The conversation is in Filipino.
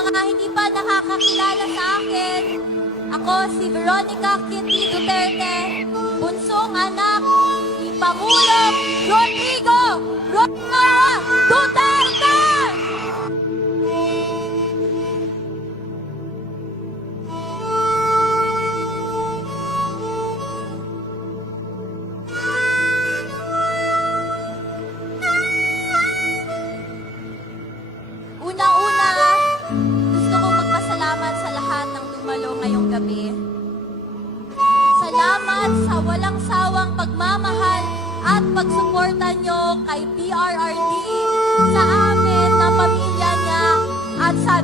mga hindi pa nakakakilala sa akin, ako si Veronica Kitty Duterte, bunsong anak ni Pangulong Rodrigo Roa Duterte! Una-una, gusto kong magpasalamat sa lahat ng dumalo ngayong gabi. Salamat sa walang sawang pagmamahal at pagsuporta nyo kay PRRD, sa amin na pamilya niya at sa